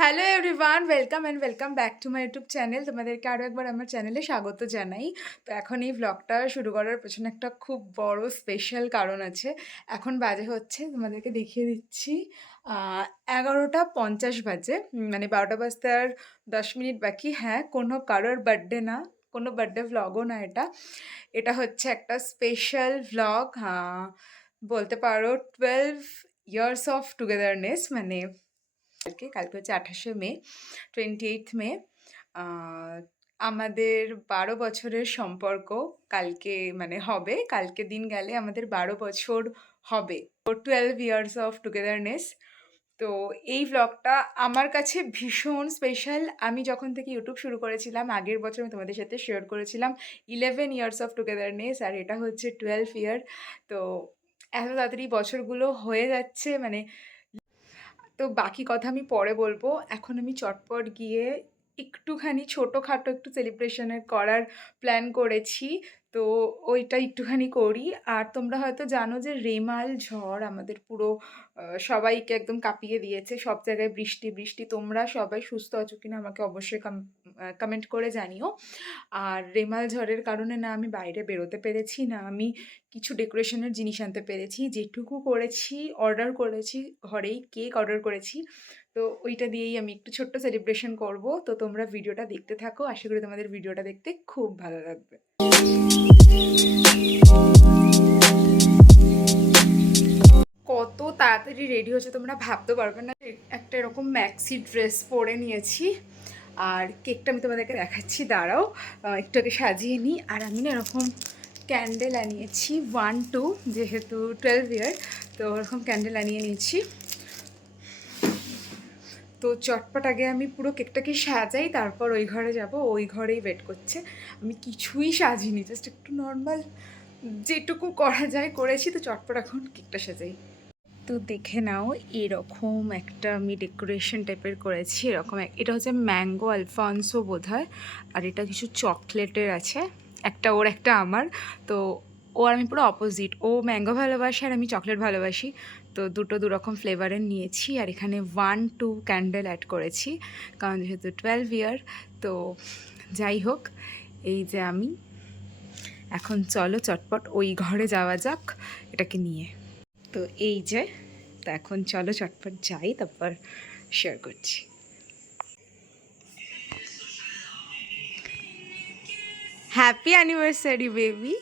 Hello everyone, welcome and welcome back to my YouTube channel. তোমাদেরকে আরও একবার আমার চ্যানেলে স্বাগত জানাই। তো এখন এই ভ্লগটা শুরু করার পেছনে একটা খুব বড় স্পেশাল কারণ আছে। এখন বাজে হচ্ছে, তোমাদেরকে দেখিয়ে দিচ্ছি, 11:50 বাজে, মানে 12টা বাজতে আর 10 মিনিট বাকি। হ্যাঁ, কোনো কারোর বার্থডে না, কোনো বার্থডে ভ্লগও না, এটা হচ্ছে একটা স্পেশাল ভ্লগ। বলতে পারো 12 ইয়ার্স অফ টুগেদারনেস, মানে কালকে হচ্ছে 28শে মে, 28 মে। আমাদের 12 বছরের সম্পর্ক কালকে মানে হবে, কালকে দিন গেলে আমাদের 12 বছর হবে। 12 ইয়ার্স অফ টুগেদারনেস। তো এই ভ্লগটা আমার কাছে ভীষণ স্পেশাল। আমি যখন থেকে ইউটিউব শুরু করেছিলাম, আগের বছর আমি তোমাদের সাথে শেয়ার করেছিলাম 11 ইয়ার্স অফ টুগেদারনেস, আর এটা হচ্ছে 12 ইয়ার। তো এত তাড়াতাড়ি বছরগুলো হয়ে যাচ্ছে, মানে তো বাকি কথা আমি পরে বলবো। এখন আমি চটপট গিয়ে একটুখানি ছোটোখাটো একটু সেলিব্রেশনের করার প্ল্যান করেছি, তো ওইটা একটুখানি করি। আর তোমরা হয়তো জানো যে রেমাল ঝড় আমাদের পুরো সবাইকে একদম কাঁপিয়ে দিয়েছে, সব জায়গায় বৃষ্টি বৃষ্টি। তোমরা সবাই সুস্থ আছো কিনা আমাকে অবশ্যই কমেন্ট করে জানিও। আর রেমাল ঝড়ের কারণে না আমি বাইরে বেরোতে পেরেছি, না আমি কিছু ডেকোরেশনের জিনিস আনতে পেরেছি। যেটুকু করেছি, অর্ডার করেছি, ঘরেই কেক অর্ডার করেছি, তো ওইটা দিয়েই আমি একটু ছোট্ট সেলিব্রেশন করব। তো তোমরা ভিডিওটা দেখতে থাকো, আশা করি তোমাদের ভিডিওটা দেখতে খুব ভালো লাগবে। কত তাড়াতাড়ি রেডি হচ্ছে তোমরা ভাবতে পারবে না। একটা এরকম ম্যাক্সি ড্রেস পরে নিয়েছি, আর কেকটা আমি তোমাদেরকে দেখাচ্ছি, দাঁড়াও একটু আগে সাজিয়ে নিই। আর আমি না এরকম ক্যান্ডেল আনিয়েছি 1 2, যেহেতু 12 ইয়ার, তো ওরকম ক্যান্ডেল আনিয়ে নিয়েছি। তো চটপট আগে আমি পুরো কেকটাকে সাজাই, তারপর ওই ঘরে যাব, ওই ঘরেই ওয়েট করছে। আমি কিছুই সাজিনি, জাস্ট একটু নর্মাল যেটুকু করা যায় করেছি। তো চটপট এখন কেকটা সাজাই। তো দেখে নাও, এরকম একটা আমি ডেকোরেশন টাইপের করেছি। এটা হচ্ছে ম্যাঙ্গো আলফানসো বোধহয়, আর এটা কিছু চকলেটের আছে, একটা ওর একটা আমার। তো ও আর আমি পুরো অপোজিট, ও ম্যাঙ্গো ভালোবাসে আর আমি চকলেট ভালোবাসি, তো দুরকম ফ্লেভারের নিয়েছি। আর এখানে 1 2 ক্যান্ডেল অ্যাড করেছি, কারণ যেহেতু 12 ইয়ার। তো যাই হোক, এই যে আমি এখন, চলো চটপট ওই ঘরে যাওয়া যাক এটাকে নিয়ে। তো এই যে, তো এখন চলো চটপট যাই, তারপর শেয়ার করছি। Happy anniversary baby.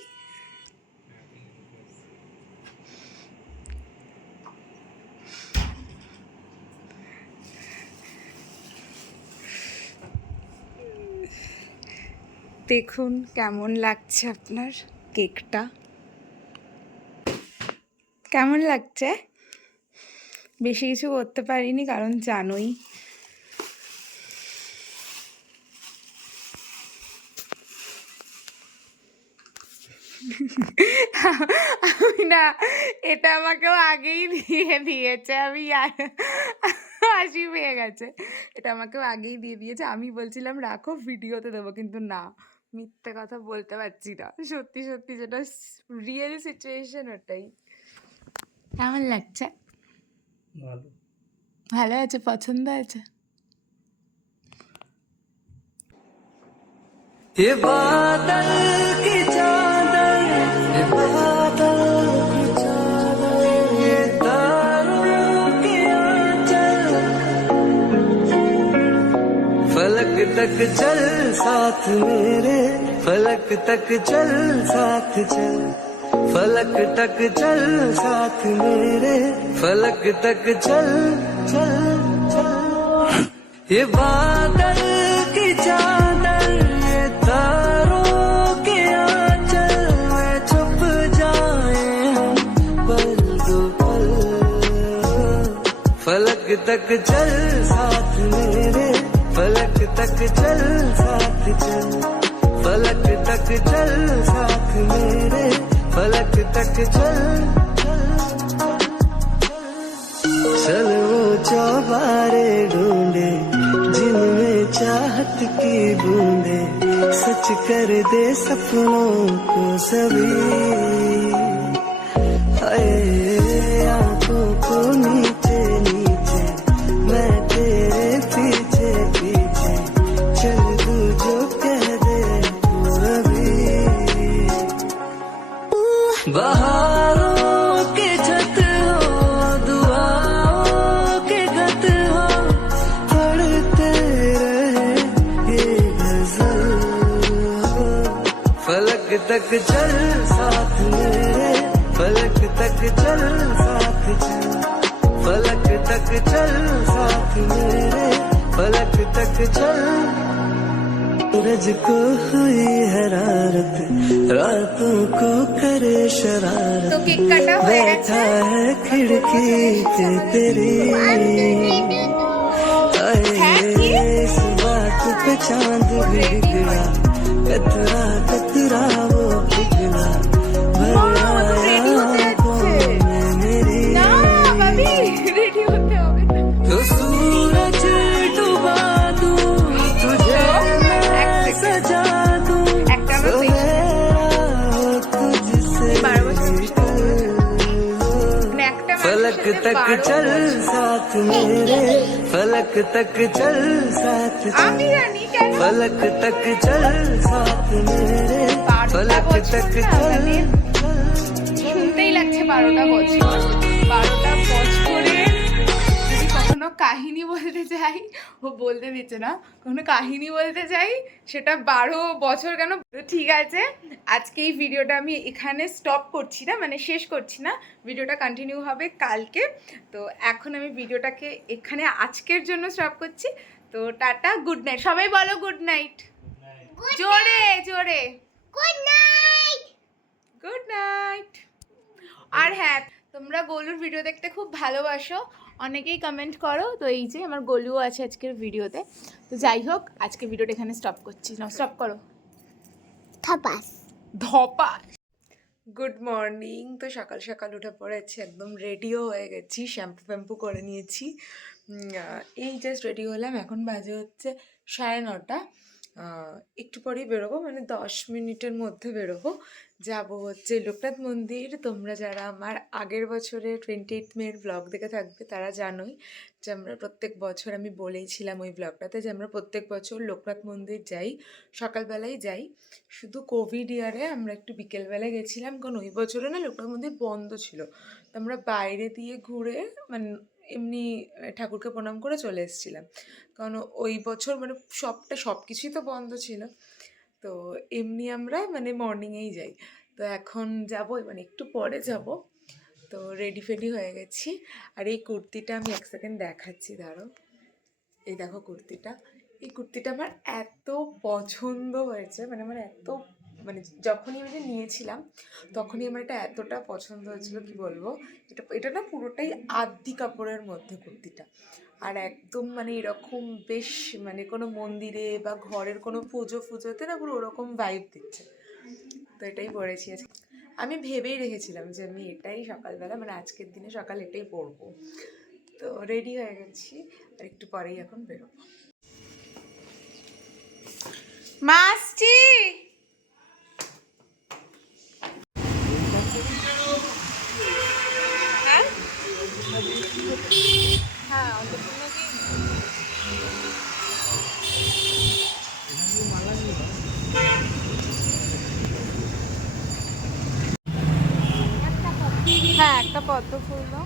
দেখুন কেমন লাগছে আপনার কেকটা, কেমন লাগছে? বেশি কিছু করতে পারিনি, কারণ জানোই আমি না, এটা আমাকেও আগেই দিয়ে দিয়েছে, আমি হাসি পেয়ে গেছে। এটা আমাকেও আগেই দিয়ে দিয়েছে, আমি বলছিলাম রাখো ভিডিওতে দেবো, কিন্তু না, মিথ্যে কথা বলতে পারছি না, সত্যি সত্যি যেটা রিয়েল সিচুয়েশন ওটাই। কেমন লাগছে? ভালো আছে, পছন্দ আছে? ये बादल की चादर, ये बादल की चादर, ये तारों की आंचल, फलक तक चल साथ मेरे, फलक तक चल साथ चल, फलक तक चल साथ मेरे, फलक तक चल चल चल। ये बादल की चादर, ये तारों के आंचल में छुप जाए हम पल दो पल, फलक तक चल साथ मेरे, फलक तक चल साथ चल, फलक तक चल साथ मेरे, फलक तक चल चल। वो चौबारे ढूंढे जिनमें चाहत की बूंदे, सच कर दे सपनों को सभी, हाय आंखों को नीचे नीचे मैं तेरे पीछे तक चल साथ मेरे, फलक तक चल साथ चल, फलक तक चल साथ मेरे, फलक तक चल। सूरज को हुई हरारत, रातों को करे शरारत, তো কেক কাটা হয়ে গেছে। बैठा है खिड़की पे तेरी, হ্যাঁ কি इस बात पे चांद भी गया, कतरा कतरा वो पिघला, भर রেডি হতে आया आंखों যাচ্ছে। में मेरी। না ভাবি রেডি হতে হবে না। तो सूरज डुबा दूं तुझे, এক मैं সেকেন্ড सजा दूं একটা আমরা পেয়েছি सवेरा हो तुझसे 12 বছর कल। মানে একটা মানুষের फलक সাথে तक 12 चल বছর। साथ मेरे, फलक तक चल साथ चल, আমি জানি কেন फलक तक चल साथ मेरे, 12টা फलक বছর तक না चल। মানে শুনতেই লাগছে 12টা বছর। 12টা বছরের যদি কখনো কাহিনী বলতে যাই, ও বলতে দিচ্ছে না, কখনো কাহিনী বলতে যাই সেটা 12 বছর কেন। তো ঠিক আছে, আজকে এই ভিডিওটা আমি এখানে স্টপ করছি না, মানে শেষ করছি না, ভিডিওটা কন্টিনিউ হবে কালকে। তো এখন আমি ভিডিওটাকে এখানে আজকের জন্য স্টপ করছি। তো টাটা, গুড নাইট। সবাই বলো গুড নাইট জোরে জোরে। Good night good night. আর হ্যাঁ, তোমরা গোলুর ভিডিও দেখতে খুব ভালোবাসো, অনেকেই কমেন্ট করো। তো এই যে আমার গোলুও আছে আজকের ভিডিওতে। তো যাই হোক, আজকে ভিডিওটা এখানে স্টপ করছি না, স্টপ করো। থাপাস ধপাস। Good morning. তো সকাল সকাল উঠে পড়েছি, একদম রেডিও হয়ে গেছি, শ্যাম্পু ফ্যাম্পু করে নিয়েছি। এই জাস্ট রেডি হলাম, এখন বাজে হচ্ছে 9:30। একটু পরেই বেরোবো, মানে 10 মিনিটের মধ্যে বেরোবো। যাব হচ্ছে লোকনাথ মন্দির। তোমরা যারা আমার আগের বছরের 28 মের ব্লগ দেখে থাকবে তারা জানোই যে আমরা প্রত্যেক বছর, আমি বলেইছিলাম ওই ব্লগটাতে যে আমরা প্রত্যেক বছর লোকনাথ মন্দির যাই, সকালবেলায় যাই। শুধু কোভিড ইয়ারে আমরা একটু বিকেলবেলা গেছিলাম, কারণ ওই বছরে না লোকনাথ মন্দির বন্ধ ছিল। তো আমরা বাইরে দিয়ে ঘুরে মানে এমনি ঠাকুরকে প্রণাম করে চলে এসেছিলাম, কারণ ওই বছর মানে সব কিছুই তো বন্ধ ছিল। তো এমনি আমরা মানে মর্নিংয়েই যাই। তো এখন যাবো, মানে একটু পরে যাব। তো রেডি ফেডি হয়ে গেছি। আর এই কুর্তিটা আমি এক সেকেন্ড দেখাচ্ছি, দাঁড়ো। এই দেখো কুর্তিটা, এই কুর্তিটা আমার এত পছন্দ হয়েছে, মানে আমার এত, মানে যখনই আমি এটা নিয়েছিলাম তখনই আমার এটা এতটা পছন্দ হয়েছিল, কি বলবো। এটা না পুরোটাই আদি কাপড়ের মধ্যে কুর্তিটা, আর একদম মানে এরকম বেশ, মানে কোনো মন্দিরে বা ঘরের কোনো পুজোতে না পুরো ওরকম ভাইব দিচ্ছে। তো এটাই পরেছি আজকে। আমি ভেবেই রেখেছিলাম যে আমি এটাই সকালবেলা, মানে আজকের দিনে সকাল এটাই পরবো। তো রেডি হয়ে গেছি, আর একটু পরেই এখন বেরোবো। মা আসছি। হ্যাঁ হ্যাঁ, অন্নপূর্ণা দিন। হ্যাঁ, একটা পদ্ম ফুল দাও।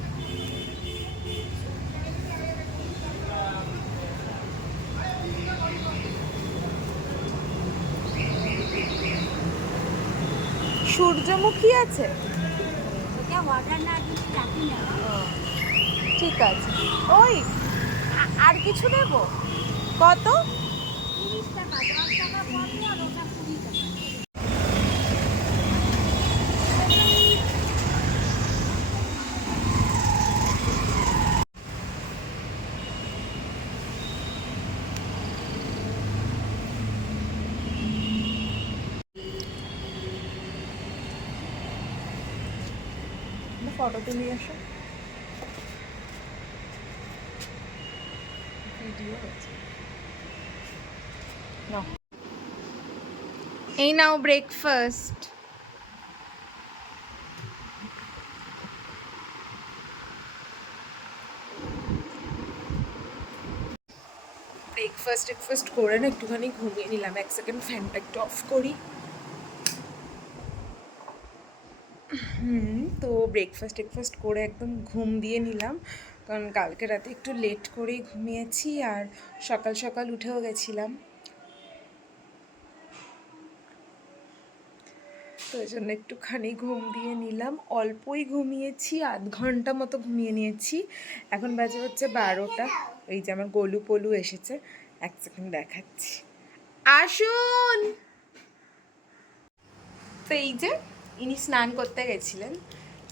সূর্যমুখী আছে, ঠিক আছে। ওই আর কিছু নেব, কত? ফটো তুলে আসো, ভিডিও হচ্ছে। এই নাও ব্রেকফাস্ট। ব্রেকফাস্ট করে না একটুখানি ঘুমিয়ে নিলাম। এক সেকেন্ড ফ্যানটা একটু অফ করি। তো ব্রেকফাস্ট করে একদম ঘুম দিয়ে নিলাম, কারণ কালকে রাতে একটু লেট করেই ঘুমিয়েছি, আর সকাল সকাল উঠেও গেছিলাম। তো ওই জন্য একটুখানি ঘুম দিয়ে নিলাম, অল্পই ঘুমিয়েছি, 0.5 ঘন্টা মতো ঘুমিয়ে নিয়েছি। এখন বাজে হচ্ছে 12টা। এই যে আমার গোলু পোলু এসেছে, 1 সেকেন্ড দেখাচ্ছি, আসুন। তো এই যে ইনি স্নান করতে গেছিলেন,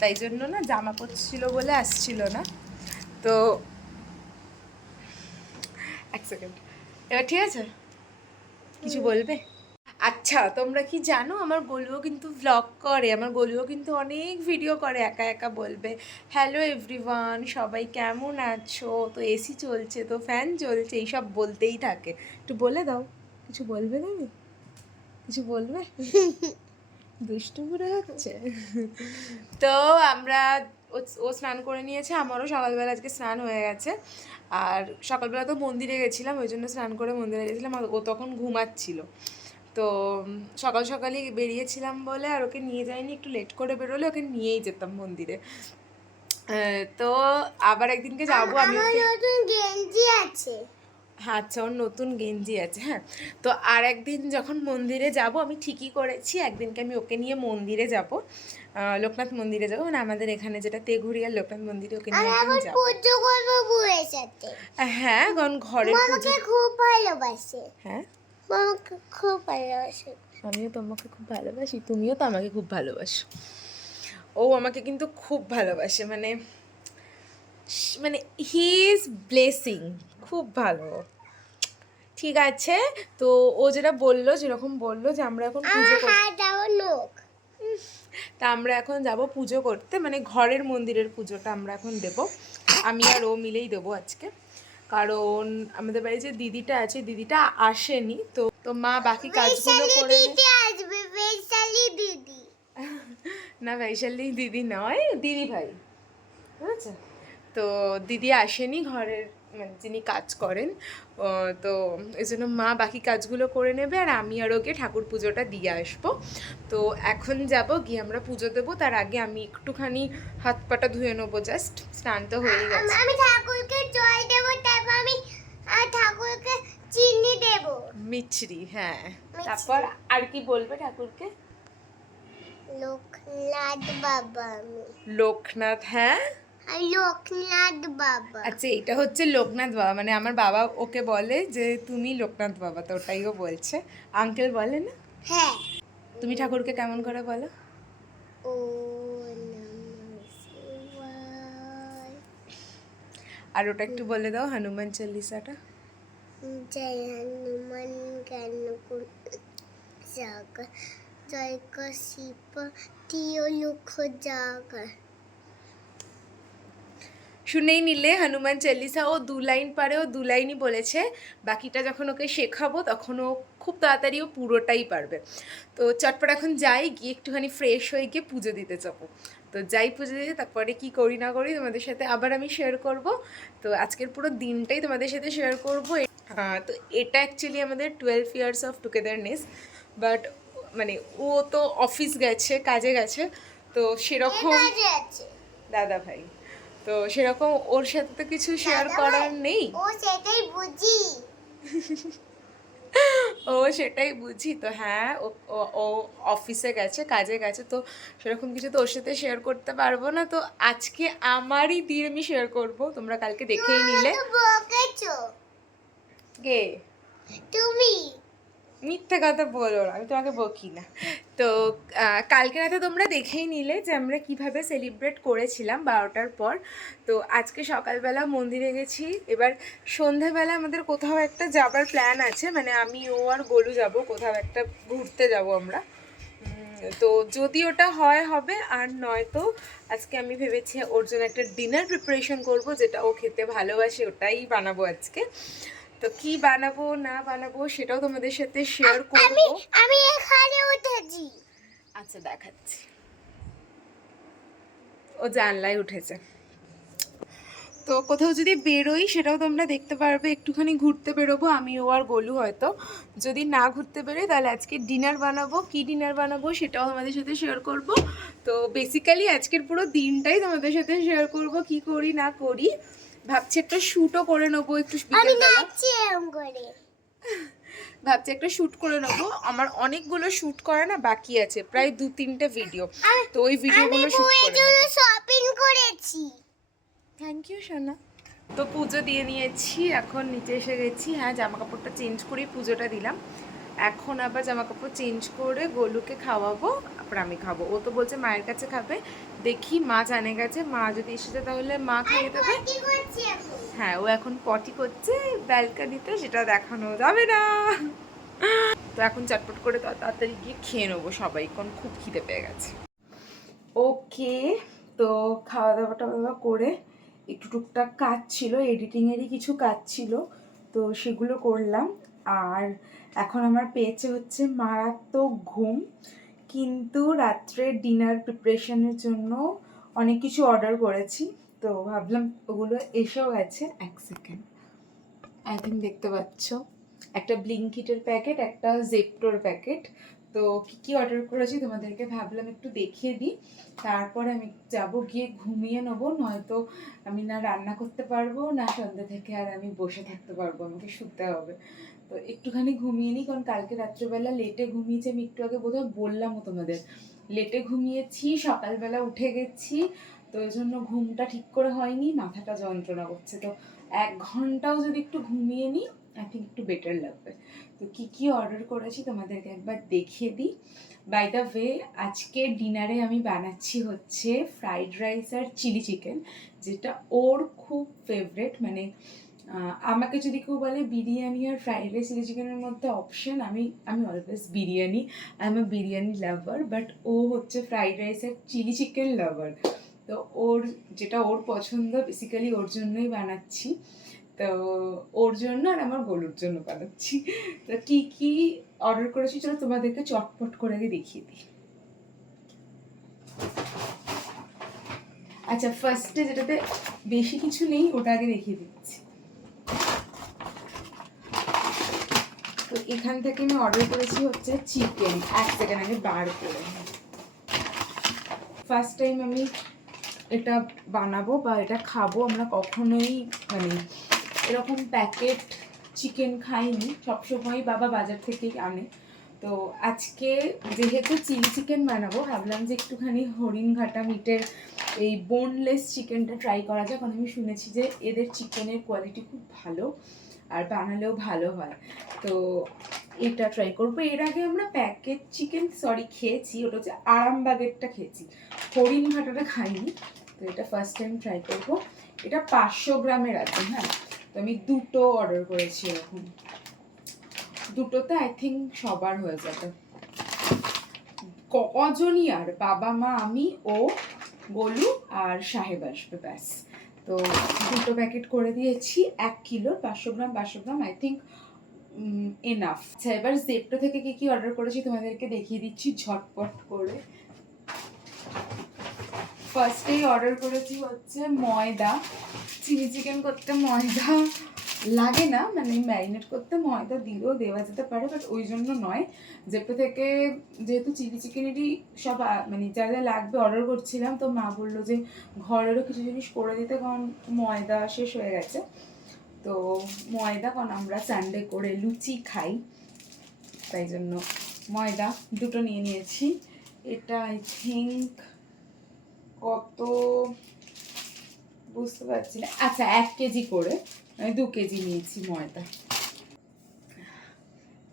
তাই জন্য না জামা পরছিল বলে আসছিল না। তো 1 সেকেন্ড, এবার ঠিক আছে? কিছু বলবে? আচ্ছা, তোমরা কি জানো আমার গোলুও কিন্তু ভ্লগ করে, আমার গোলুও কিন্তু অনেক ভিডিও করে, একা একা বলবে হ্যালো এভরিওয়ান, সবাই কেমন আছো, তো এসি চলছে, তো ফ্যান চলছে, এইসব বলতেই থাকে। একটু বলে দাও, কিছু বলবে তুমি? কিছু বলবে? দুষ্টু বুড়ো হচ্ছে। তো আমরা ও স্নান করে নিয়েছে, আমারও সকালবেলা আজকে স্নান হয়ে গেছে। আর সকালবেলা তো মন্দিরে গেছিলাম, ওই জন্য স্নান করে মন্দিরে গেছিলাম, আর ও তখন ঘুমাচ্ছিল। তো সকাল সকালই বেরিয়েছিলাম বলে আর ওকে নিয়ে যাইনি, একটু লেট করে বেরোলে ওকে নিয়েই যেতাম মন্দিরে। তো আবার একদিনকে যাবো আমি ওকে। নতুন গেঞ্জি আছে। হ্যাঁ আচ্ছা, ওর নতুন গেঞ্জি আছে। হ্যাঁ, তো আর একদিন যখন মন্দিরে যাব, আমি ঠিকই করেছি একদিনকে আমি ওকে নিয়ে মন্দিরে যাব, লোকনাথ মন্দিরে যাব, মানে আমাদের এখানে যেটা তেঘুরিয়ার লোকনাথ মন্দিরে ওকে নিয়ে একদিন যাব। পুজো করবো বউয়ের সাথে। হ্যাঁ, কারণ ঘরের পুজো। খুব ভালোবাসে। হ্যাঁ, মামাকে খুব ভালোবাসে। আমিও তোমাকে খুব ভালোবাসি, তুমিও তো আমাকে খুব ভালোবাসো। ও আমাকে কিন্তু খুব ভালোবাসে, মানে মানে হি ইজ ব্লেসিং, খুব ভালো। ঠিক আছে, তো ও যেটা বললো, যেরকম বললো যে আমরা এখন পুজো করতে, তা আমরা এখন যাব পুজো করতে, মানে ঘরের মন্দিরের পুজোটা আমরা এখন দেব, আমি আর ও মিলেই দেবো আজকে। কারণ আমাদের বাড়ি যে দিদিটা আছে, দিদিটা আসেনি, তো তো মা বাকি কাজগুলো করে দিদি। না বৈশালী দিদি নয়, দিদি ভাই, বুঝেছো? তো দিদি আসেনি ঘরের, মানে যিনি কাজ করেন, তো এই জন্য মা বাকি কাজগুলো করে নেবে, আর আমি আর ওকে ঠাকুর পুজোটা দিয়ে আসবো। তো এখন যাব, গিয়ে আমরা পুজো দেবো, তার আগে আমি একটুখানি হাত পাটা ধুয়ে নেবো, জাস্ট স্নান তো হয়েই গেছে। আমি ঠাকুরকে জল দেব, তারপর আমি ঠাকুরকে চিনি দেব। মিছরি, হ্যাঁ। তারপর আর কি বলবে ঠাকুরকে? লোকনাথ বাবা। আমি লোকনাথ, হ্যাঁ লোকনাথ বাবা। আচ্ছা, এটা হচ্ছে লোকনাথ বাবা, মানে আমার বাবা ওকে বলে যে তুমি লোকনাথ বাবা, তো ওটাই ও বলছে। আঙ্কেল বলে না? হ্যাঁ। তুমি ঠাকুরকে কেমন করে বলো? ও নমঃ শিবায়। আর ওটা একটু বলে দাও, হনুমান চল্লিশাটা। জয় হনুমান জ্ঞান গুণ সাগর, জয় শিব তিয় লুখ জাগর। শুনেই নিলে হনুমান চল্লিশা, ও 2 লাইন পারে, ও 2 লাইনই বলেছে, বাকিটা যখন ওকে শেখাবো তখন ও খুব তাড়াতাড়ি ও পুরোটাই পারবে। তো চটপট এখন যাই, গিয়ে একটুখানি ফ্রেশ হয়ে গিয়ে পুজো দিতে যাবো। তো যাই পুজো দিতে, তারপরে কি করি না করি তোমাদের সাথে আবার আমি শেয়ার করব। তো আজকের পুরো দিনটাই তোমাদের সাথে শেয়ার করবো। তো এটা অ্যাকচুয়ালি আমাদের 12 ইয়ার্স অফ টুগেদারনেস, বাট মানে ও তো অফিস গেছে, কাজে গেছে, তো সেরকম দাদা ভাই, তো সেরকম ওর সাথে তো কিছু শেয়ার করার নেই। ও সেটাই বুঝি। ও সেটাই বুঝি, তো হ্যাঁ ও অফিসে গেছে, কাজে গেছে, তো সেরকম কিছু তো ওর সাথে শেয়ার করতে পারবো না। তো আজকে আমারই দিন আমি শেয়ার করব, তোমরা কালকে দেখেই নিলে। কে? তুমি। মিথ্যে কথা বলো না, আমি তোমাকে বকি না। তো কালকে রাতে তোমরা দেখেই নিলে যে আমরা কিভাবে সেলিব্রেট করেছিলাম 12টার পর। তো আজকে সকালবেলা মন্দিরে গেছি, এবার সন্ধ্যাবেলা আমাদের কোথাও একটা যাবার প্ল্যান আছে, মানে আমি ও আর গোলু যাব, কোথাও একটা ঘুরতে যাব আমরা। তো যদি ওটা হয় হবে, আর নয়তো আজকে আমি ভেবেছি ওর জন্য একটা ডিনার প্রিপারেশন করব, যেটা ও খেতে ভালোবাসে, ওটাই বানাবো আজকে। তো কি বানাবো না বানাবো সেটাও তোমাদের সাথে শেয়ার করব। আমি এখানে উঠেছি। আচ্ছা দেখাচ্ছি, ও জানলায় উঠেছে। তো কোথাও যদি বেরোই সেটাও তোমরা দেখতে পারবে, একটুখানি ঘুরতে বেরোবো আমি ও আর গোলু। হয়তো যদি না ঘুরতে বেরোই তাহলে আজকে ডিনার বানাবো, কি ডিনার বানাবো সেটাও তোমাদের সাথে শেয়ার করব। তো বেসিক্যালি আজকের পুরো দিনটাই তোমাদের সাথে শেয়ার করব, কি করি না করি। ভাবছি একটা শ্যুটও করে নেবো একটু বিকেলবেলা। ভাবছি একটা শ্যুট করে নেবো। আমার অনেকগুলো শ্যুট করা না বাকি আছে, প্রায় 2-3টে ভিডিও, তো ওই আমি ভিডিওগুলো শ্যুট বউয়ের করে জন্য নেবো। শপিং করেছি। থ্যাংক ইউ সোনা। তো পুজো দিয়ে নিয়েছি, এখন নিচে এসে গেছি। হ্যাঁ, জামা কাপড়টা চেঞ্জ করেই পুজোটা দিলাম। এখন আবার জামা কাপড় চেঞ্জ করে গোলুকে খাওয়াবো, তারপর আমি খাবো। ও তো বলছে মায়ের কাছে খাবে, দেখি মা জানে গেছে, মা যদি এসেছে তাহলে মা খাইয়ে দেবে। কি করছি এখন? হ্যাঁ, ও এখন পটি করছে ব্যালকনিতে, সেটা দেখানো যাবে না। তো এখন চটপট করে তাড়াতাড়ি গিয়ে খেয়ে নেবো সবাই, কারণ খুব খিদে পেয়ে গেছে। ওকে, তো খাওয়া দাওয়া টাওয়া করে একটু টুকটাক কাজ ছিল, এডিটিংয়েরই কিছু কাজ ছিল, তো সেগুলো করলাম। আর এখন আমার পেয়েছে হচ্ছে মারাত্মক ঘুম, কিন্তু রাত্রে ডিনার প্রিপারেশনের জন্য অনেক কিছু অর্ডার করেছি, তো ভাবলাম ওগুলো এসেও গেছে। এক সেকেন্ড, আই থিঙ্ক দেখতে পাচ্ছ একটা ব্লিঙ্কিটের প্যাকেট, একটা জেপ্টোর প্যাকেট। তো কী কী অর্ডার করেছি তোমাদেরকে ভাবলাম একটু দেখিয়ে দিই, তারপরে আমি যাব গিয়ে ঘুমিয়ে নেবো, নয়তো আমি না রান্না করতে পারবো না সন্ধ্যে থেকে আর আমি বসে থাকতে পারবো, আমাকে শুতে হবে। তো একটুখানি ঘুমিয়ে নিই, কারণ কালকে রাত্রেবেলা লেটে ঘুমিয়েছি, আমি একটু আগে বোধহয় বললামও তোমাদের, লেটে ঘুমিয়েছি, সকালবেলা উঠে গেছি, তো ওই জন্য ঘুমটা ঠিক করে হয়নি, মাথাটা যন্ত্রণা করছে। তো 1 ঘন্টাও যদি একটু ঘুমিয়ে নিই আই থিঙ্ক একটু বেটার লাগবে। তো কী কী অর্ডার করেছি তোমাদেরকে একবার দেখিয়ে দিই। বাই দ্য ওয়ে, আজকে ডিনারে আমি বানাচ্ছি হচ্ছে ফ্রাইড রাইস আর চিলি চিকেন, যেটা ওর খুব ফেভারেট। মানে আমাকে যদি কেউ বলে বিরিয়ানি আর ফ্রাইড রাইস চিলি চিকেনের মধ্যে অপশন, আমি always biryani, I am a biryani lover, but ও হচ্ছে ফ্রাইড রাইস আর চিলি চিকেন লাভার। তো ওর যেটা ওর পছন্দ, বেসিক্যালি ওর জন্যই বানাচ্ছি। তো ওর জন্য আর আমার গোলুর জন্য বানাচ্ছি। তো কী কী অর্ডার করেছি চলো তোমাদেরকে চটপট করে আগে দেখিয়ে দিই। আচ্ছা, ফার্স্টে যেটাতে বেশি কিছু নেই ওটা আগে দেখিয়ে দিচ্ছি। তো এখান থেকে আমি অর্ডার করেছি হচ্ছে চিকেন। 1 সেকেন্ড আগে বার করে, ফার্স্ট টাইম আমি এটা বানাবো বা এটা খাবো। আমরা কখনোই মানে এরকম প্যাকেট চিকেন খাইনি, সবসময় বাবা বাজার থেকেই আনে। তো আজকে যেহেতু চিলি চিকেন বানাবো, ভাবলাম যে একটুখানি হরিণঘাটা মিটের এই বোনলেস চিকেনটা ট্রাই করা যাক, কারণ আমি শুনেছি যে এদের চিকেনের কোয়ালিটি খুব ভালো আর বানালেও ভালো হয়। তো এটা ট্রাই করবো। এর আগে আমরা প্যাকেট চিকেন খেয়েছি, ওটা হচ্ছে আরামবাগেরটা খেয়েছি, হরিণঘাটাটা খাইনি। তো এটা ফার্স্ট টাইম ট্রাই করবো। এটা 500 গ্রামের আছে। হ্যাঁ, তো আমি 2টো অর্ডার করেছি, এরকম 2টোতে আই থিঙ্ক সবার হয়ে যাবে। কজনই আর, বাবা মা আমি ও গোলু আর সাহেব আসবে, ব্যাস। তো 2টো প্যাকেট করে দিয়েছি, 1 kilo 500 gram I think enough. আচ্ছা, এবার জেপ্টো থেকে কি কি অর্ডার করেছি তোমাদেরকে দেখিয়ে দিচ্ছি ঝটপট করে। ফার্স্টেই অর্ডার করেছি হচ্ছে ময়দা। চিলি চিকেন করতে ময়দা লাগে না, মানে ম্যারিনেট করতে ময়দা দিলেও দেওয়া যেতে পারে, বাট ওই জন্য নয়। জেপ্টো থেকে যেহেতু চিলি চিকেনেরই সব মানে যা যা লাগবে অর্ডার করছিলাম, তো মা বললো যে ঘরেরও কিছু জিনিস করে দিতে, কারণ ময়দা শেষ হয়ে গেছে। তো ময়দা, কারণ আমরা সানডে করে লুচি খাই, তাই জন্য ময়দা 2টো নিয়ে নিয়েছি। এটা আই থিঙ্ক কত বুঝতে পারছি না। আচ্ছা, 1 কেজি করে, আমি 2 কেজি নিয়েছি ময়দা।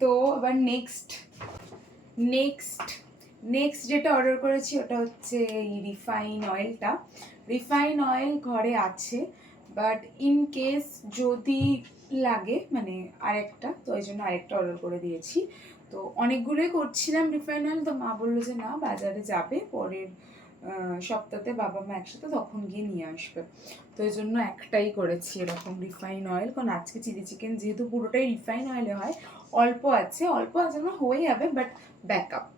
তো এবার নেক্সট যেটা অর্ডার করেছি ওটা হচ্ছে এই রিফাইন অয়েলটা। রিফাইন অয়েল ঘরে আছে, বাট ইন কেস যদি লাগে মানে আরেকটা, তো ওই জন্য আরেকটা অর্ডার করে দিয়েছি। তো অনেকগুলোই করছিলাম রিফাইন অয়েল, তো মা বললো যে না, বাজারে যাবে পরের সপ্তাহে বাবা মা একসাথে, তখন গিয়ে নিয়ে আসবে। তো এই জন্য একটাই করেছি এরকম রিফাইন অয়েল, কারণ আজকে চিলি চিকেন যেহেতু পুরোটাই রিফাইন অয়েলে হয়, অল্প আছে না হয়ে যাবে, বাট ব্যাকআপ।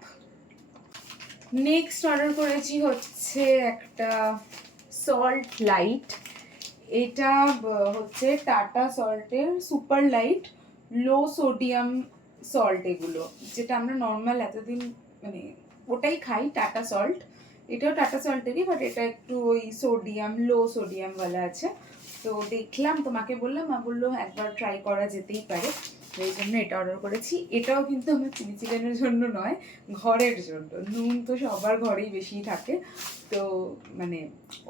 নেক্সট অর্ডার করেছি হচ্ছে একটা সল্ট লাইট। এটা হচ্ছে টাটা সল্টের সুপার লাইট লো সোডিয়াম সল্ট, এগুলো যেটা আমরা নর্মাল এতদিন মানে ওটাই খাই, টাটা সল্ট। এটাও টাটা সল্টেরই, বাট এটা একটু ওই লো সোডিয়ামওয়ালা আছে। তো দেখলাম, তোমাকে বললাম, মা বললো একবার ট্রাই করা যেতেই পারে। এই জন্য এটা অর্ডার করেছি। এটাও কিন্তু আমার চিলি চিকেনের জন্য নয়, ঘরের জন্য। নুন তো সবার ঘরেই বেশি থাকে, তো মানে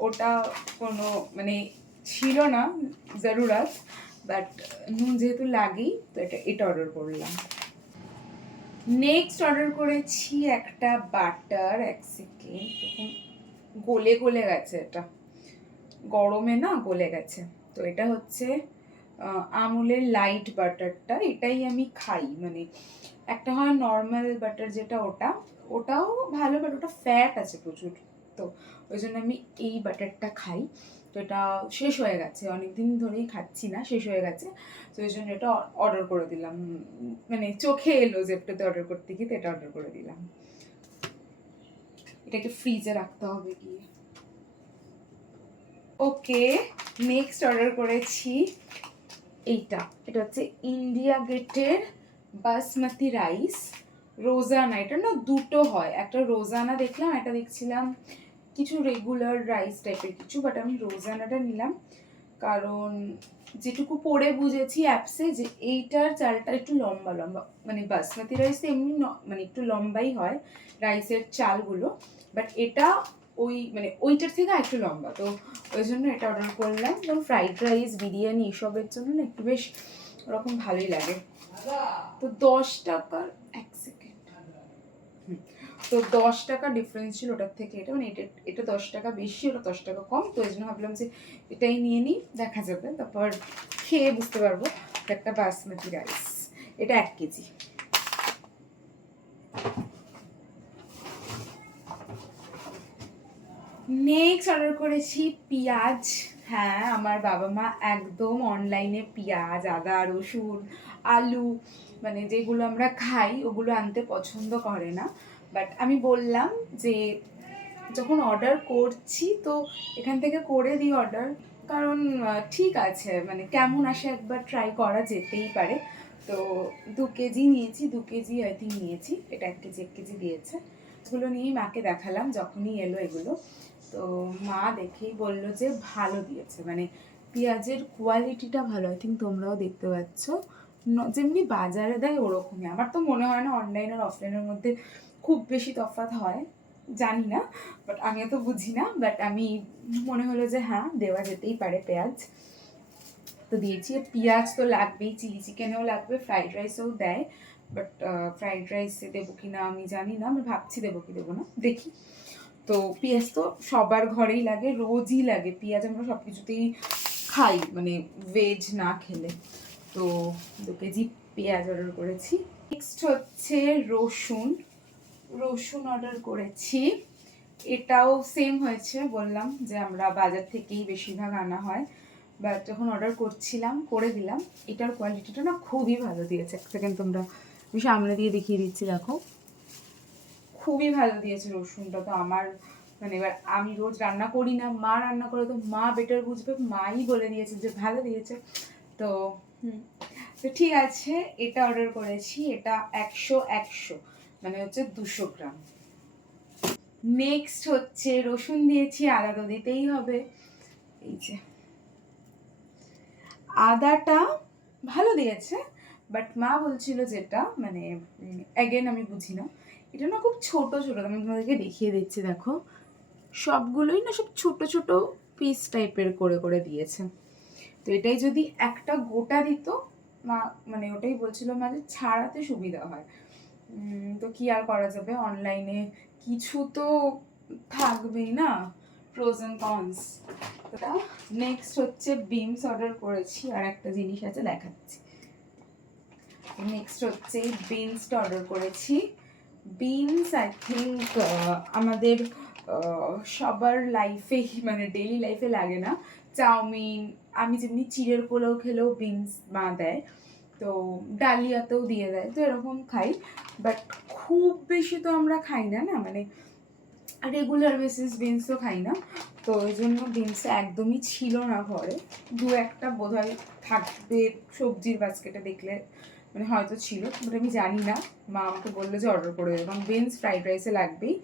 ওটা কোনো মানে ছিল না জরুরাত, বাট নুন যেহেতু লাগেই তো এটা অর্ডার করলাম। নেক্সট অর্ডার করেছি একটা বাটার। এক সেকেন্ড, গলে গলে গেছে, এটা গরমে না গলে গেছে। তো এটা হচ্ছে আমুলের লাইট বাটারটা, এটাই আমি খাই। মানে একটা হয় নর্মাল বাটার যেটা, ওটাও ভালো, বাট ওটা ফ্যাট আছে প্রচুর, তো ওই জন্য আমি এই বাটারটা খাই। তো এটা শেষ হয়ে গেছে, অনেকদিন ধরেই খাচ্ছি না, শেষ হয়ে গেছে। তো ওই জন্য এটা অর্ডার করে দিলাম, মানে চোখে এলো জেপ্টোতে অর্ডার করতে গিয়ে, তো এটা অর্ডার করে দিলাম। এটাকে ফ্রিজে রাখতে হবে গিয়ে। ওকে, নেক্সট অর্ডার করেছি এটা হচ্ছে ইন্ডিয়া গেটের বাসমতি রাইস রোজানা। এটা না দুটো হয়, একটা রোজানা দেখলাম, একটা দেখছিলাম কিছু রেগুলার রাইস টাইপের কিছু, বাট আমি রোজানাটা নিলাম কারণ যেটুকু পড়ে বুঝেছি অ্যাপসে যে এইটার চালটা একটু লম্বা লম্বা, মানে বাসমতি রাইস এমনি মানে একটু লম্বাই হয় রাইসের চালগুলো, বাট এটা ওই মানে ওইটার থেকে একটু লম্বা, তো ওই জন্য এটা অর্ডার করলাম। যেমন ফ্রাইড রাইস, বিরিয়ানি এসবের জন্য না একটু বেশ ওরকম ভালোই লাগে। তো 10 টাকার, এক সেকেন্ড, তো 10 টাকা ডিফারেন্স ছিল ওটার থেকে এটা, মানে এটা 10 টাকা বেশি, ওটা 10 টাকা কম, তো এই জন্য ভাবলাম যে এটাই নিয়ে নিই, দেখা যাবে, তারপর খেয়ে বুঝতে পারবো। একটা বাসমতি রাইস, এটা 1 কেজি। নেক্সট অর্ডার করেছি পেঁয়াজ। হ্যাঁ, আমার বাবা মা একদম অনলাইনে পেঁয়াজ, আদা, রসুন, আলু, মানে যেগুলো আমরা খাই ওগুলো আনতে পছন্দ করে না। বাট আমি বললাম যে যখন অর্ডার করছি তো এখান থেকে করে দিই অর্ডার, কারণ ঠিক আছে, মানে কেমন আসে একবার ট্রাই করা যেতেই পারে। তো 2 কেজি নিয়েছি, 2 কেজি আই থিঙ্ক নিয়েছি, এটা 1 কেজি 1 কেজি দিয়েছে। এগুলো নিয়েই মাকে দেখালাম যখনই এলো এগুলো, তো মা দেখেই বললো যে ভালো দিয়েছে, মানে পেঁয়াজের কোয়ালিটিটা ভালো। আই থিঙ্ক তোমরাও দেখতে পাচ্ছ, যেমনি বাজারে দেয় ওরকমই। আমার তো মনে হয় না অনলাইন আর অফলাইনের মধ্যে খুব বেশি তফাৎ হয়, জানি না, বাট আমিও তো বুঝি না, বাট আমি মনে হলো যে হ্যাঁ দেওয়া যেতেই পারে পেঁয়াজ, তো দিয়েছি। পেঁয়াজ তো লাগবেই, চিলি চিকেনেও লাগবে, ফ্রাইড রাইসেও দেয়, বাট ফ্রাইড রাইসে দেবো কি না আমি জানি না, আমি ভাবছি দেবো কি দেবো না, দেখি। তো পেঁয়াজ তো সবার ঘরেই লাগে, রোজই লাগে পেঁয়াজ, আমরা সব কিছুতেই খাই, মানে ভেজ না খেলে। তো 2 কেজি পেঁয়াজ অর্ডার করেছি। নেক্সট হচ্ছে রসুন অর্ডার করেছি। এটাও সেম হয়েছে, বললাম যে আমরা বাজার থেকেই বেশিরভাগ আনা হয়, বাট যখন অর্ডার করে দিলাম। এটার কোয়ালিটিটা না খুবই ভালো দিয়েছে। এক সেকেন্ড, তোমরা আমি সামনে দিয়ে দেখিয়ে দিচ্ছি, দেখো খুবই ভালো দিয়েছে রসুনটা। তো আমার মানে এবার আমি রোজ রান্না করি না, মা রান্না করে, তো মা বেটার বুঝবে, মাই বলে দিয়েছে যে ভালো দিয়েছে। তো তো ঠিক আছে, এটা অর্ডার করেছি। এটা 100 মানে হচ্ছে 200 গ্রাম। নেক্সট হচ্ছে রসুন দিয়েছি, আদা তো দিতেই হবে। এই যে আদাটা ভালো দিয়েছে, বাট মা বলছিল যেটা মানে অ্যাগেন আমি বুঝি না, এটা না খুব ছোট ছোট, আমি তোমাদেরকে দেখিয়ে দিচ্ছি, দেখো সবগুলোই না সব ছোট ছোট পিস টাইপের করে করে দিয়েছে। তো এটাই যদি একটা গোটা দিত, মা মানে ওটাই বলছিল মা যে ছাড়াতে সুবিধা হয়। তো কি আর করা যাবে, অনলাইনে কিছু তো থাকবেই না, প্রোস এন্ড কনস। নেক্সট হচ্ছে বিনস অর্ডার করেছি, আর একটা জিনিস আছে দেখাচ্ছি। নেক্সট হচ্ছে বিনসটা অর্ডার করেছি। বিনস আই থিঙ্ক আমাদের সবার লাইফে, মানে ডেইলি লাইফে লাগে না। চাউমিন, আমি যেমনি চিড়ের পোলাও খেলেও বিনস মা দেয়, তো ডালিয়াতেও দিয়ে দেয়, তো এরকম খাই, বাট খুব বেশি তো আমরা খাই না, মানে রেগুলার বেসিস বিনস তো খাই না। তো ওই জন্য বিনস একদমই ছিল না ঘরে, 2-1টা বোধহয় থাকবে সবজির বাস্কেটে দেখলে, মানে হয়তো ছিল, বাট আমি জানি না। মা আমাকে বললো যে অর্ডার করে দেবে, কারণ বিনস ফ্রাইড রাইসে লাগবেই।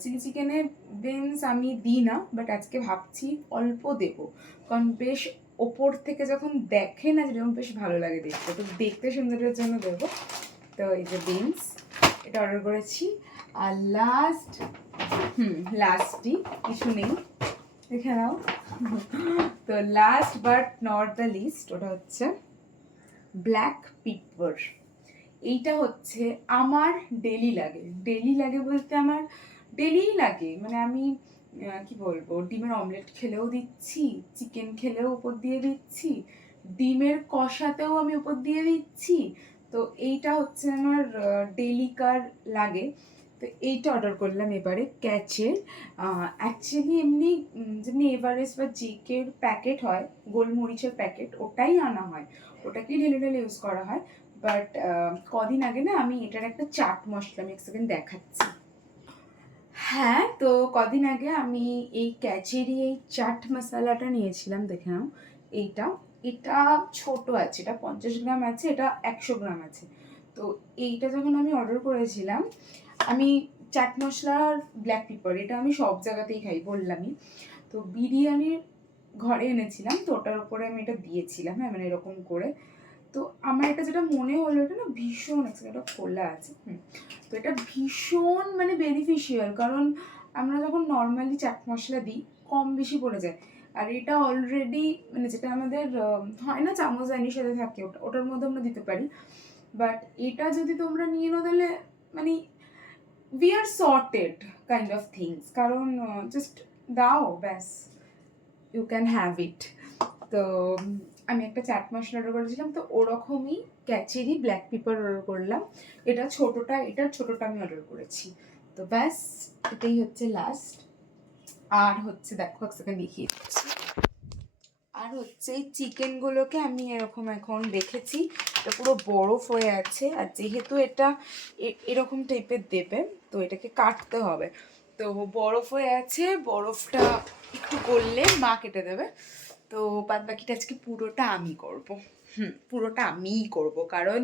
চিলি চিকেনে বিনস আমি দিই না, বাট আজকে ভাবছি অল্প দেবো, কারণ বেশ ওপর থেকে যখন দেখে না যেরকম বেশ ভালো লাগে দেখতে, তো দেখতে সুন্দরের জন্য দেবো। তো এই যে বিনস এটা অর্ডার করেছি। আর লাস্টই কিছু নেই, দেখে নাও। তো last but not the least, ওটা হচ্ছে ব্ল্যাক পেপার। এইটা হচ্ছে আমার ডেলি লাগে বলতে আমার ডেলিই লাগে, মানে আমি কি বলবো, ডিমের অমলেট খেলেও দিচ্ছি, চিকেন খেলেও উপর দিয়ে দিচ্ছি, ডিমের কষাতেও আমি উপর দিয়ে দিচ্ছি। তো এইটা হচ্ছে আমার ডেলিকার লাগে। তো এইটা অর্ডার করলাম এবারে ক্যাচের। অ্যাকচুয়ালি এমনি যেমনি এভারেস্ট বা জেকের প্যাকেট হয়, গোলমরিচের প্যাকেট, ওটাই আনা হয়, ওটাকেই ঢেলে ঢেলে ইউজ করা হয়। বাট কদিন আগে না আমি এটার একটা চাট মশলা, আমি এক সেকেন্ড দেখাচ্ছি। হ্যাঁ, তো কদিন আগে আমি এই ক্যাচেরই এই চাট মশলাটা নিয়েছিলাম, দেখে নাও। এটা ছোট আছে, এটা 50 গ্রাম আছে, এটা 100 গ্রাম আছে। তো এইটা যখন আমি অর্ডার করেছিলাম, আমি চাট মশলার ব্ল্যাক পেপার এটা আমি সব জায়গাতেই খাই, বললামই। তো বিরিয়ানির ঘরে এনেছিলাম, তো ওটার উপরে আমি এটা দিয়েছিলাম, হ্যাঁ, মানে এরকম করে। তো আমার এটা যেটা মনে হলো, এটা না ভীষণ, এটা খোলা আছে, তো এটা ভীষণ মানে বেনিফিশিয়াল, কারণ আমরা যখন নর্মালি চাট মশলা দিই কম বেশি পড়ে যায়, আর এটা অলরেডি মানে যেটা আমাদের হয় না চামচানির সাথে থাকে, ওটার মধ্যে আমরা দিতে পারি। বাট এটা যদি তোমরা নিয়ে নাও তাহলে মানে we are sorted kind of things, কারণ জাস্ট দাও ব্যাস, ইউ ক্যান হ্যাভ ইট। তো আমি একটা চাট মশলা অর্ডার করেছিলাম, তো ওরকমই ক্যাচেরই ব্ল্যাক পেপার অর্ডার করলাম। এটার ছোটোটা আমি অর্ডার করেছি। তো ব্যাস এটাই হচ্ছে লাস্ট। আর হচ্ছে দেখো এক সেকেন্ড দেখিয়ে দিচ্ছি। আর হচ্ছে এই চিকেনগুলোকে আমি এরকম এখন রেখেছি, এটা পুরো বরফ হয়ে আছে, আর যেহেতু এটা এরকম টাইপের দেবে, তো এটাকে কাটতে হবে। তো বরফ হয়ে আছে, বরফটা একটু গললে মা কেটে দেবে। তো বাদ বাকিটা আজকে পুরোটা আমি করব। পুরোটা আমিই করব, কারণ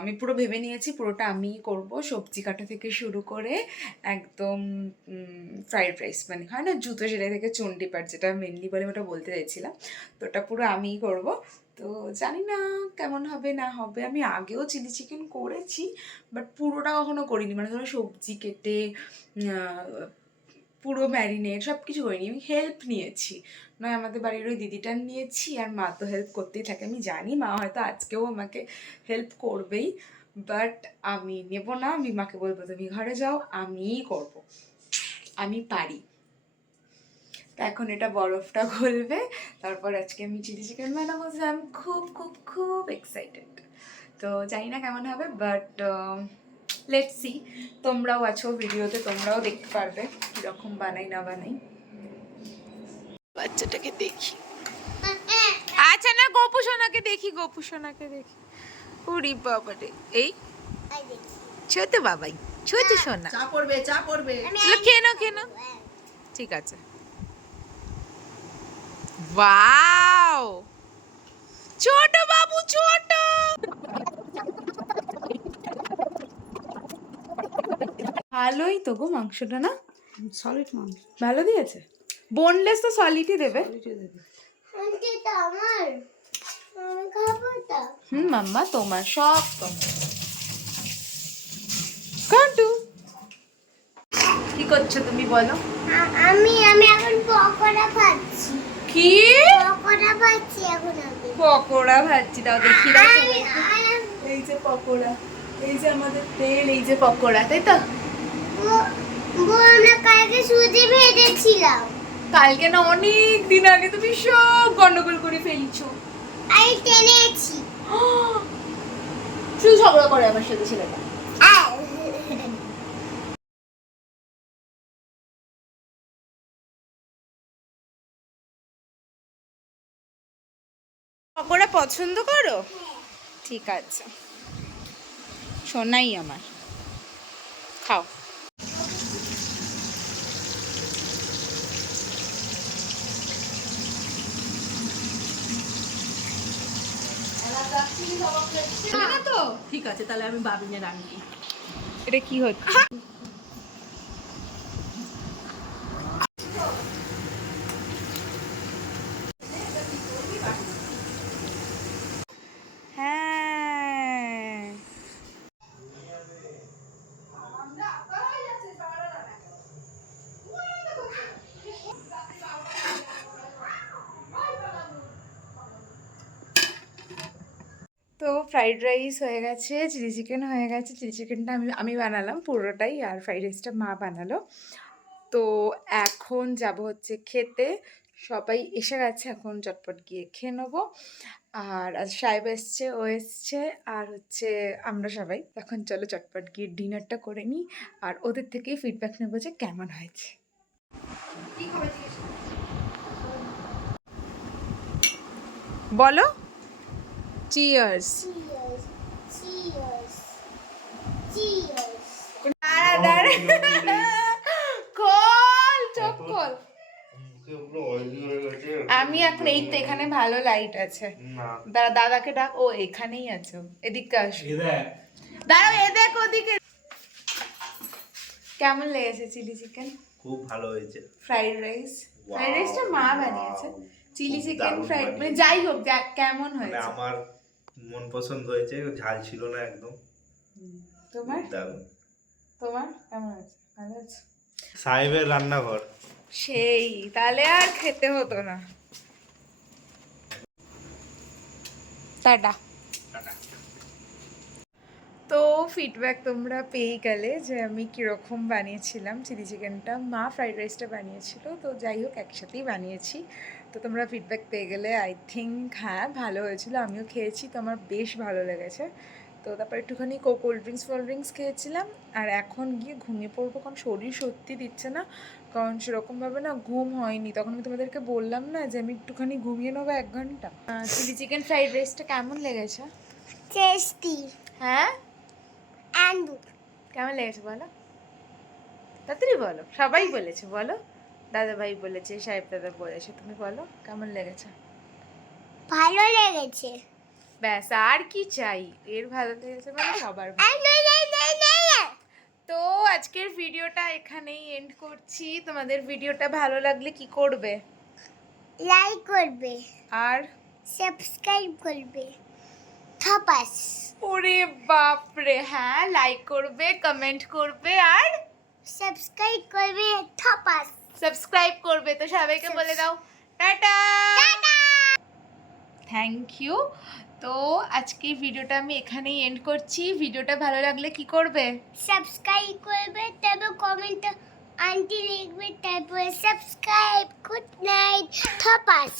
আমি পুরো ভেবে নিয়েছি পুরোটা আমিই করব, সবজি কাটা থেকে শুরু করে একদম ফ্রাইড রাইস, মানে হয় না জুতো সেলাই থেকে চণ্ডীপাঠ, যেটা মেনলি বলে ওটা বলতে চাইছিলাম, তো ওটা পুরো আমিই করব। তো জানি না কেমন হবে না হবে, আমি আগেও চিলি চিকেন করেছি, বাট পুরোটা কখনো করিনি, মানে ধরো সবজি কেটে পুরো ম্যারিনেট সব কিছু করিনি, আমি হেল্প নিয়েছি, নয় আমাদের বাড়ির ওই দিদিটার নিয়েছি, আর মা তো হেল্প করতেই থাকে, আমি জানি মা হয়তো আজকেও আমাকে হেল্প করবেই, বাট আমি নেব না, আমি মাকে বলবো তুমি ঘরে যাও, আমিই করব, আমি পারি। তা এখন এটা বরফটা গলবে, তারপর আজকে আমি চিলি চিকেন বানাবো, আমি খুব খুব খুব এক্সাইটেড। তো জানি না কেমন হবে, বাট লেটস সি। তোমরাও আছো ভিডিওতে, তোমরাও দেখতে পারবে কীরকম বানাই না বানাই। বাচ্চাটাকে দেখি, আচ্ছা না গোপু সোনাকে দেখি, ওরে বাবা রে, এই ছোট বাবাই, ছোট সোনা, চা পড়বে খেয়ে নাও, ঠিক আছে। ওয়াও, ছোট বাবু ছোট। ভালোই তো গো মাংসটা, না সলিড মাংস ভালো দিয়েছে, বোনলেস তো সলিডই দেবে। আন্টি তো আমার, আমি খাবো তো। মাম্মা তোমার, সব তোমার। কাটু, কি করছো তুমি বলো? আমি এখন পকোড়া খাচ্ছি। কি পকোড়া খাচ্ছি এখন আমি। পকোড়া ভাজছি, দাও দেখি দাও। আমি- এই যে পকোড়া, এই যে আমাদের তেল, এই যে পকোড়া, তাই তো? আমরা কালকে সুজি ভেজেছিলাম। কালকে না, অনেক দিন আগে তুমি সব গন্ডগোল করে ফেলছো। আমি টেনেছি। শুধু ঝগড়া করে আমার সাথে ছেলেটা। পকোড়া পছন্দ করো? ঠিক আছে, শোনাই আমার, খাও। তো ঠিক আছে, তাহলে আমি বাবিনে রান্নি। এটা কি হচ্ছে? তো ফ্রাইড রাইস হয়ে গেছে, চিলি চিকেন হয়ে গেছে। চিলি চিকেনটা আমি বানালাম পুরোটাই, আর ফ্রাইড রাইসটা মা বানালো। তো এখন যাব হচ্ছে খেতে। সবাই এসে গেছে, এখন চটপট গিয়ে খেয়ে নেবো। আর আজ সাহেব এসছে, ও এসছে, আর হচ্ছে আমরা সবাই। এখন চলো চটপট গিয়ে ডিনারটা করে নিই, আর ওদের থেকেই ফিডব্যাক নেবো যে কেমন হয়েছে। বলো চিয়ার্স। Cheers. Cheers. Cheers. খোল, চোখ খোল। আমি এখন এই তো এখানে ভালো লাইট আছে। দাদাকে ডাক, ও এখানেই আছে, এদিকে আসো। দাঁড়াও, এ দেখ ওদিকে। কেমন লেগেছে চিলি চিকেন? খুব ভালো হয়েছে। ফ্রাইড রাইস, ফ্রাইড রাইসটা মা বানিয়েছে। চিলি চিকেন ফ্রাইড মানে যাই হোক, কেমন মানে হয়েছে? আমার মন পছন্দ হয়েছে, ঝাল ছিল না একদম। তোমার দারুণ। তোমার কেমন হয়েছে? ভালো আছে। সাহেবের রান্নাঘর। সেই, তাহলে আর খেতে হতো না। টাটা। তো ফিডব্যাক তোমরা পেয়ে গেলে যে আমি কীরকম বানিয়েছিলাম চিলি চিকেনটা। মা ফ্রাইড রাইসটা বানিয়েছিল, তো যাই হোক একসাথেই বানিয়েছি। তো তোমরা ফিডব্যাক পেয়ে গেলে আই থিঙ্ক হ্যাঁ ভালো হয়েছিল। আমিও খেয়েছি, তো আমার বেশ ভালো লেগেছে। তো তারপর একটুখানি কোল্ড ড্রিঙ্কস খেয়েছিলাম, আর এখন গিয়ে ঘুমিয়ে পড়বো, কারণ শরীর সত্যি দিচ্ছে না। কারণ সেরকমভাবে না ঘুম হয়নি। তখন আমি তোমাদেরকে বললাম না যে আমি একটুখানি ঘুমিয়ে নেবো 1 ঘন্টা। চিলি চিকেন ফ্রাইড রাইসটা কেমন লেগেছে? Tasty. হ্যাঁ, And কেমন লেগেছে বলো, তাড়াতাড়ি বলো। সবাই বলেছে, বলো। দাদা ভাই বলেছে, সাহেব দাদা বলেছে, তুমি বলো কেমন লেগেছে। ভালো লেগেছে। ব্যাস, আর কি চাই? এর ভালো লেগেছে মানে সবার ভালো। তো আজকের ভিডিওটা এখানেই এন্ড করছি। তোমাদের ভিডিওটা ভালো লাগলে কি করবে? লাইক করবে, আর সাবস্ক্রাইব করবে। থাপাস। ওরে বাপরে, হ্যাঁ লাইক করবে, কমেন্ট করবে, আর সাবস্ক্রাইব করবে। থাপাস। সাবস্ক্রাইব করবে। তো সবাইকে বলে দাও টাটা। Thank you. তো আজকে ভিডিওটা আমি এখানেই এন্ড করছি। ভিডিওটা ভালো লাগলে কি করবে? সাবস্ক্রাইব করবে, তারপর কমেন্ট আন্টি লিখবে, তারপরে সাবস্ক্রাইব। Good night. থাপাস।